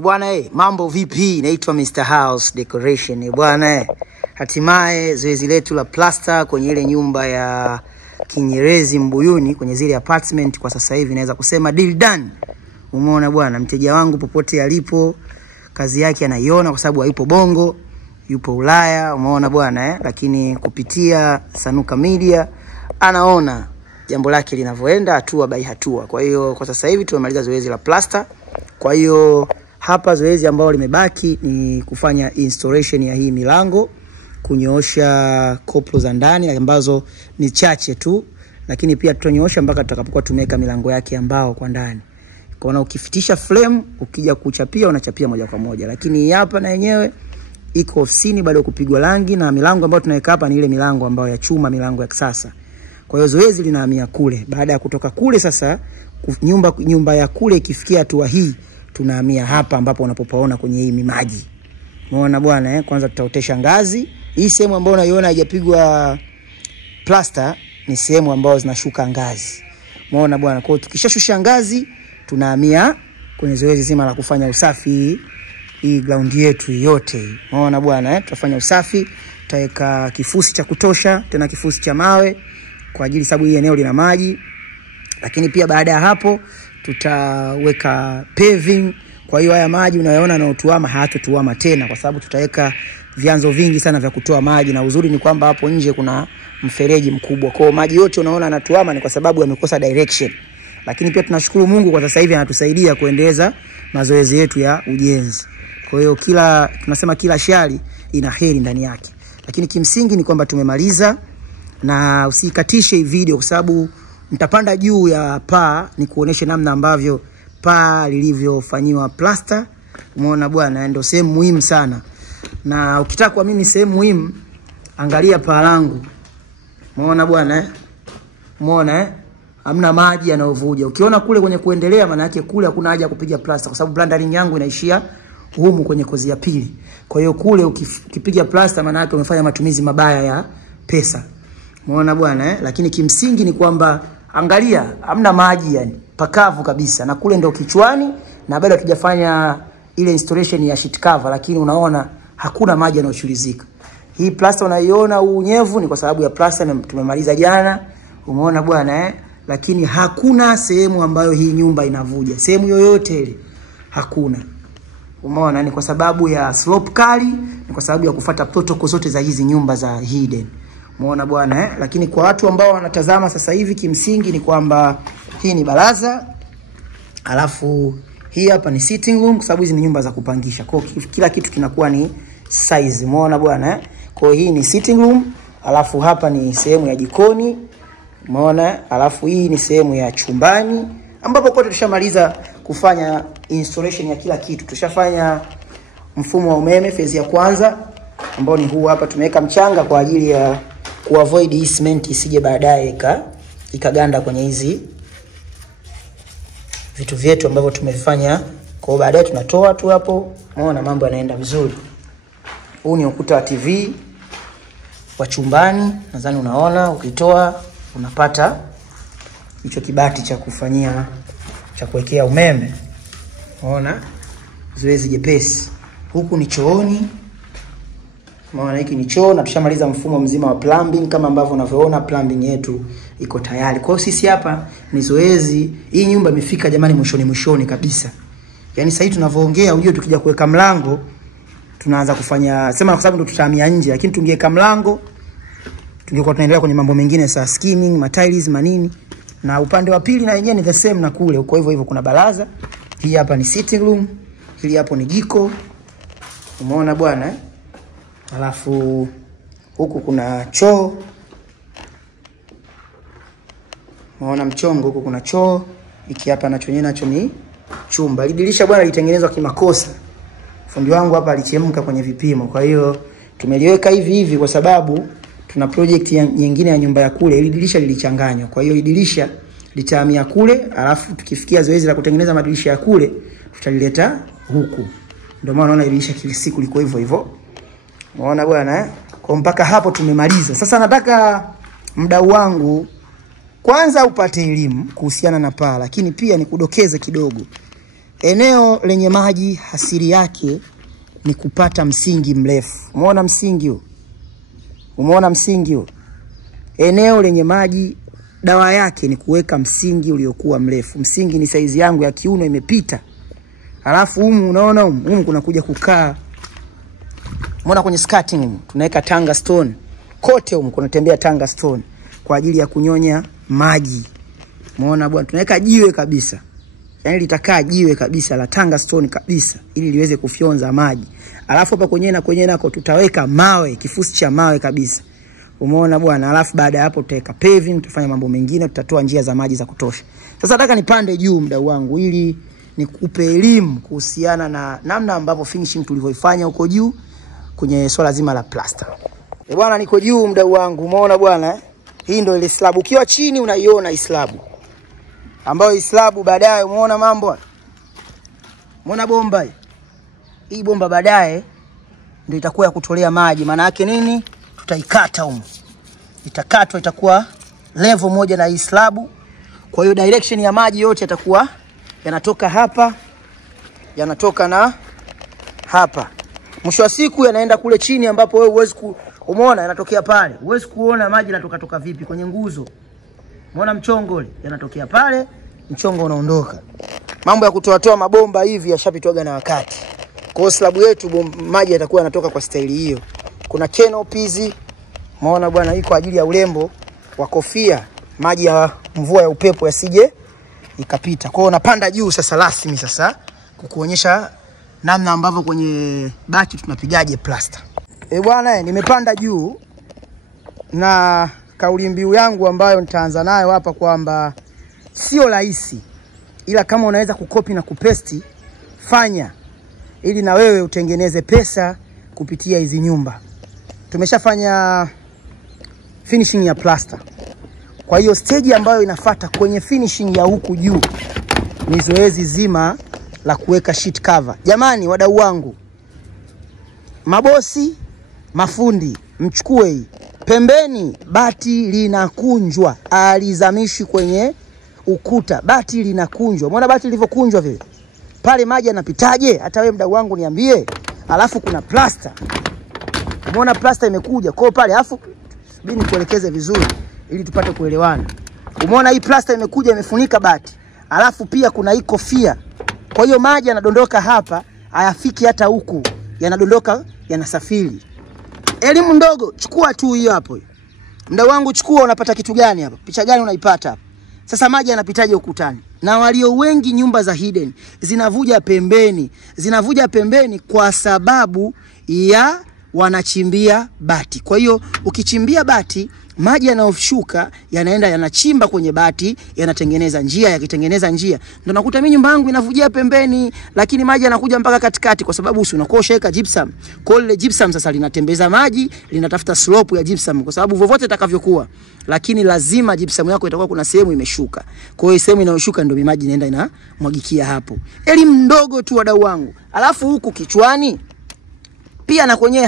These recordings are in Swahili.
Bwana mambo vipi? Naitwa Mr. House Decoration. Bwana hatimaye zoezi letu la plaster kwenye ile nyumba ya Kinyerezi Mbuyuni kwenye zile apartment kwa sasa hivi naweza kusema deal done. Umeona bwana, mteja wangu popote alipo kazi yake anaiona kwa sababu hayupo Bongo, yupo Ulaya, umeona bwana lakini kupitia Sanuka Media anaona jambo lake linavyoenda hatua by hatua. Kwa hiyo kwa sasa hivi tumemaliza zoezi la plaster. Kwa hiyo hapa zoezi ambalo limebaki ni kufanya installation ya hii milango, kunyoosha koplo za ndani ambazo ni chache tu, lakini pia tutanyoosha mpaka tutakapokuwa tumeweka milango yake ambao kwa ndani. Kwa maana ukifitisha frame ukija kuchapia unachapia moja kwa moja, lakini hapa na yenyewe iko ofisini bado kupigwa rangi, na milango ambayo tunaweka hapa ni ile milango ambayo ya chuma, milango ya kisasa. Kwa hiyo zoezi linahamia kule. Baada ya kutoka kule sasa nyumba ya kule ikifikia hatua hii tunahamia hapa ambapo unapopaona kwenye hii maji. Umeona bwana kwanza tutaotesha ngazi. Hii sehemu ambayo unaiona haijapigwa plaster ni sehemu ambayo zinashuka ngazi. Umeona bwana, kwa hiyo tukishashusha ngazi tunahamia kwenye zoezi zima la kufanya usafi hii ground yetu yote. Umeona bwana tutafanya usafi, tutaweka kifusi cha kutosha, tena kifusi cha mawe kwa ajili sababu hii eneo lina maji. Lakini pia baada ya hapo tutaweka paving. Kwa hiyo haya maji unayoona yanayotuama hayatotuama tena kwa sababu tutaweka vyanzo vingi sana vya kutoa maji, na uzuri ni kwamba hapo nje kuna mfereji mkubwa. Kwa hiyo maji yote unaona yanatuama ni kwa sababu yamekosa direction. Lakini pia tunashukuru Mungu kwa sasa hivi anatusaidia kuendeleza mazoezi yetu ya ujenzi. Kwa hiyo tunasema kila shari ina heri ndani yake. Lakini kimsingi ni kwamba tumemaliza, na usikatishe hii video kwa sababu nitapanda juu ya paa ni kuonesha namna ambavyo paa lilivyofanywa plaster. Umeona bwana, ndio sehemu muhimu sana. Na ukitaka kuamini sehemu muhimu, angalia paa langu. Umeona bwana Umeona hamna maji yanayovuja. Ukiona kule kwenye kuendelea maana yake kule hakuna haja kupiga plaster kwa sababu blendering yangu inaishia humu kwenye kozi ya pili. Kwa hiyo kule ukipiga plaster maana yake umefanya matumizi mabaya ya pesa. Umeona bwana lakini kimsingi ni kwamba angalia hamna maji, yani pakavu kabisa, na kule ndio kichwani, na bado hatujafanya ile installation ya sheet cover, lakini unaona hakuna maji yanayochulizika. Hii plaster unaiona unyevu ni kwa sababu ya plaster tumemaliza jana. Umeona bwana lakini hakuna sehemu ambayo hii nyumba inavuja, sehemu yoyote ile hakuna. Umeona ni kwa sababu ya slope kali, ni kwa sababu ya kufuata protocol zote za hizi nyumba za hidden. Umeona bwana lakini kwa watu ambao wanatazama sasa hivi kimsingi ni kwamba hii ni baraza, alafu hii hapa ni sitting room kwa sababu hizi ni nyumba za kupangisha. Kwa kila kitu kinakuwa ni size. Umeona bwana kwa hii ni sitting room, alafu hapa ni sehemu ya jikoni. Umeona, alafu hii ni sehemu ya chumbani ambapo kote tushamaliza kufanya installation ya kila kitu. Tushafanya mfumo wa umeme phase ya kwanza ambao ni huu hapa, tumeweka mchanga kwa ajili ya kuavoid hii cement isije baadaye ikaganda kwenye hizi vitu vyetu ambavyo tumefanya. Kwa baadaye tunatoa tu hapo. Unaona mambo yanaenda vizuri. Huu ni ukuta wa TV wa chumbani, nadhani unaona, ukitoa unapata hicho kibati cha kuwekea umeme. Unaona zoezi jepesi. Huku ni chooni. Maana hiki ni choo, na tushamaliza mfumo mzima wa plumbing kama ambavyo unavyoona plumbing yetu iko tayari. Kwa hiyo sisi hapa ni zoezi, hii nyumba imefika jamani mwishoni kabisa. Yaani sasa hivi tunavyoongea unajua tukija kuweka mlango tunaanza kufanya sema kwa sababu ndo tutahamia nje, lakini tungeweka mlango tungekuwa tunaendelea kwenye mambo mengine saa skimming, matiles, manini. Na upande wa pili na yenyewe ni the same na kule. Kwa hivyo kuna baraza. Hii hapa ni sitting room, hili hapo ni jiko. Umeona bwana alafu huku kuna choo. Unaona mchongo huku kuna choo. Hiki hapa nacho ni chumba. Dirisha bwana litengenezwa kimakosa. Fundi wangu hapa alichemka kwenye vipimo. Kwa hiyo tumeliweka hivi kwa sababu tuna project nyingine ya nyumba ya kule. Ile dirisha lilichanganywa. Kwa hiyo dirisha litahamia kule, alafu tukifikia zoezi la kutengeneza madirisha ya kule tutalileta huku. Ndio maana unaona dirisha kila siku liko hivyo. Unaona bwana Kwa mpaka hapo tumemaliza. Sasa nataka mdau wangu kwanza upate elimu kuhusiana na paa, lakini pia nikudokeze kidogo. Eneo lenye maji asili yake ni kupata msingi mrefu. Umeona msingi huu? Umeona msingi huu? Eneo lenye maji dawa yake ni kuweka msingi uliokuwa mrefu. Msingi ni saizi yangu ya kiuno imepita. Alafu humu unaona humu kuna kuja kukaa. Umeona kwenye skirting humu tunaweka tanga stone. Kote humu kunatembea tanga stone kwa ajili ya kunyonya maji. Umeona bwana, tunaweka jiwe kabisa. Yaani litakaa jiwe kabisa la tanga stone kabisa ili liweze kufyonza maji. Alafu hapa kwenye nako tutaweka mawe, kifusi cha mawe kabisa. Umeona bwana, alafu baada ya hapo tutaweka paving, tutafanya mambo mengine, tutatoa njia za maji za kutosha. Sasa nataka nipande juu mdau wangu ili nikupe elimu kuhusiana na namna ambavyo finishing tulivyoifanya huko juu kwenye swala zima la plaster. Bwana, niko juu mdau wangu, umeona bwana? Hii ndio ile slab. Ukiwa chini unaiona slab. Ambayo slab baadaye umeona mambo. Umeona bomba hii? Hii bomba baadaye ndio itakuwa ya kutolea maji. Maana yake nini? Tutaikata huko. Itakatwa itakuwa level moja na hii slab. Kwa hiyo direction ya maji yote yatakuwa yanatoka hapa, yanatoka na hapa. Mwisho wa siku yanaenda kule chini ambapo wewe huwezi umeona yanatokea pale. Huwezi kuona maji yanatoka vipi kwenye nguzo. Umeona mchongo ule? Yanatokea pale, mchongo unaondoka. Mambo ya kutoa mabomba hivi yashapitwaga na wakati. Kwa hiyo slab yetu maji yatakuwa yanatoka kwa staili hiyo. Kuna canopies. Umeona bwana, hii kwa ajili ya urembo wa kofia, maji ya mvua ya upepo yasije ikapita. Kwa hiyo napanda juu sasa rasmi sasa kukuonyesha namna ambavyo kwenye bati tunapigaje plaster. Bwana, nimepanda juu na kauli mbiu yangu ambayo nitaanza nayo hapa kwamba sio rahisi, ila kama unaweza kukopi na kupesti fanya, ili na wewe utengeneze pesa kupitia hizi nyumba. Tumeshafanya finishing ya plaster. Kwa hiyo stage ambayo inafuata kwenye finishing ya huku juu ni zoezi zima la kuweka sheet cover. Jamani wadau wangu, mabosi, mafundi, mchukue hii. Pembeni bati linakunjwa, alizamishi kwenye ukuta. Bati linakunjwa. Umeona bati lilivyokunjwa vile? Pale maji yanapitaje? Hata wewe mdau wangu niambie. Alafu kuna plaster. Umeona plaster imekuja. Kwa pale alafu subiri nikuelekeze vizuri ili tupate kuelewana. Umeona hii plaster imekuja imefunika bati. Alafu pia kuna hii kofia. Kwa hiyo maji yanadondoka hapa, hayafiki hata huku. Yanadondoka, yanasafiri. Elimu ndogo, chukua tu hiyo hapo. Mdau wangu chukua, unapata kitu gani hapa? Picha gani unaipata hapa? Sasa maji yanapitaje ukutani? Na walio wengi nyumba za hidden zinavuja pembeni. Zinavuja pembeni kwa sababu ya wanachimbia bati. Kwa hiyo ukichimbia bati, maji yanayoshuka yanaenda yanachimba kwenye bati, yanatengeneza njia, yakitengeneza njia ndio nakuta mimi nyumba yangu inavujia pembeni, lakini maji yanakuja mpaka katikati kwa sababu unakosheka gypsum. Kwa ile gypsum sasa linatembeza maji, linatafuta slope ya gypsum kwa sababu vovote itakavyokuwa, lakini lazima gypsum yako itakuwa kuna sehemu imeshuka. Kwa hiyo sehemu inayoshuka ndio maji inaenda inamwagikia hapo. Elimu ndogo tu wadau wangu. Alafu huku kichwani pia na kwenye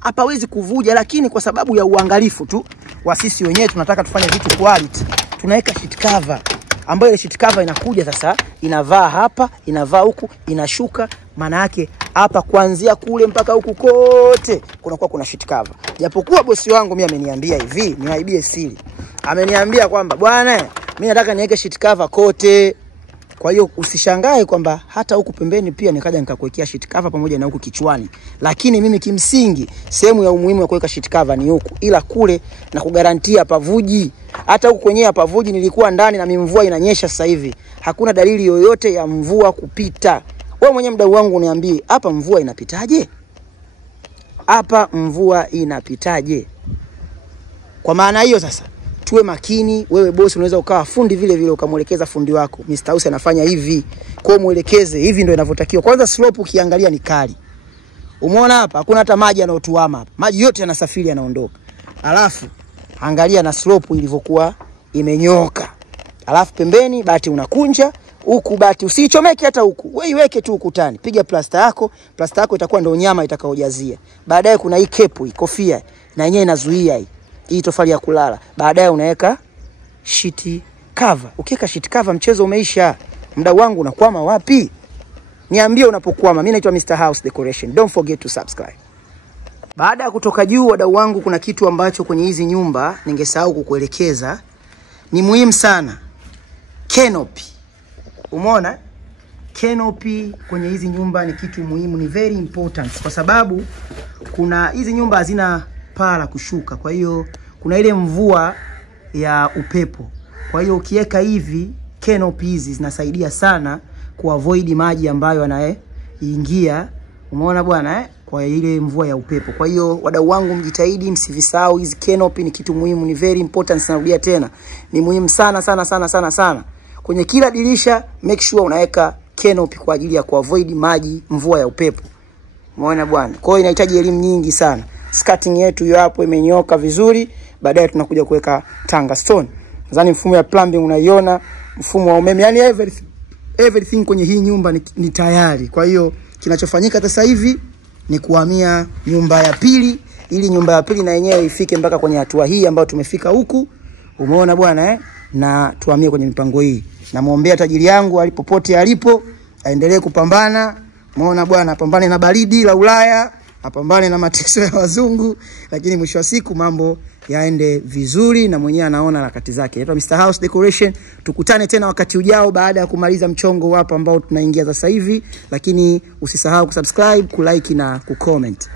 hapawezi kuvuja, lakini kwa sababu ya uangalifu tu wa sisi wenyewe tunataka tufanye vitu quality. Tunaweka sheet cover ambayo ile sheet cover inakuja sasa inavaa hapa, inavaa huku, inashuka. Maana yake hapa kuanzia kule mpaka huku kote kuna sheet cover. Japokuwa bosi wangu mimi ameniambia hivi, niwaibie siri. Ameniambia kwamba bwana, mimi nataka niweke sheet cover kote. Kwa hiyo usishangae kwamba hata huku pembeni pia nikaja nikakuwekea sheet cover pamoja na huku kichwani. Lakini mimi kimsingi sehemu ya umuhimu wa kuweka sheet cover ni huku, ila kule na kugarantia pavuji. Hata huku kwenyewe pavuji, nilikuwa ndani na mvua inanyesha sasa hivi. Hakuna dalili yoyote ya mvua kupita. Wewe mwenyewe mdau wangu uniambie, hapa mvua inapitaje? Hapa mvua inapitaje? Kwa maana hiyo sasa tuwe makini. Wewe bosi unaweza ukawa fundi vile vile ukamuelekeza fundi wako, Mr. House anafanya hivi, kwa muelekeze hivi ndio inavyotakiwa. Kwanza slope ukiangalia ni kali. Umeona hapa hakuna hata maji yanayotuama hapa. Maji yote yanasafiri yanaondoka. Alafu angalia na slope ilivyokuwa imenyoka. Alafu pembeni bati unakunja, huku bati usichomeke hata huku. Wewe iweke tu ukutani. Piga plaster yako itakuwa ndio nyama itakaojazia. Baadaye kuna hii kepu, hii kofia na yenyewe inazuia hii tofali ya kulala. Baadaye unaweka sheet cover. Ukiweka sheet cover mchezo umeisha. Mdau wangu unakwama wapi? Niambie unapokwama. Mimi naitwa Mr. House Decoration. Don't forget to subscribe. Baada ya kutoka juu, wadau wangu, kuna kitu ambacho kwenye hizi nyumba ningesahau kukuelekeza. Ni muhimu sana. Canopy. Umeona? Canopy kwenye hizi nyumba ni kitu muhimu, ni very important, kwa sababu kuna hizi nyumba hazina paa la kushuka. Kwa hiyo kuna ile mvua ya upepo. Kwa hiyo ukiweka hivi canopy hizi zinasaidia sana kuavoid maji ambayo yanaingia. Umeona bwana kwa ile mvua ya upepo. Kwa hiyo wadau wangu, mjitahidi msivisahau hizi canopy, ni kitu muhimu, ni very important. Narudia tena, ni muhimu sana sana sana sana sana. Kwenye kila dirisha make sure unaweka canopy kwa ajili ya kuavoid maji, mvua ya upepo. Umeona bwana? Kwa hiyo inahitaji elimu nyingi sana. Skirting yetu hiyo hapo imenyoka vizuri. Baadaye tunakuja kuweka tanga stone. Nadhani mfumo ya plumbing unaiona, mfumo wa umeme, yani everything kwenye hii nyumba ni tayari. Kwa hiyo kinachofanyika sasa hivi ni kuhamia nyumba ya pili, ili nyumba ya pili na yenyewe ifike mpaka kwenye hatua hii ambayo tumefika huku. Umeona bwana na tuhamie kwenye mipango hii. Namuombea tajiri yangu alipopote alipo, aendelee kupambana. Umeona bwana, apambane na baridi la Ulaya, apambane na mateso ya wazungu, lakini mwisho wa siku mambo yaende vizuri na mwenyewe anaona harakati zake. Naitwa Mr. House Decoration. Tukutane tena wakati ujao baada ya kumaliza mchongo hapa ambao tunaingia sasa hivi, lakini usisahau kusubscribe, kulike na kucomment.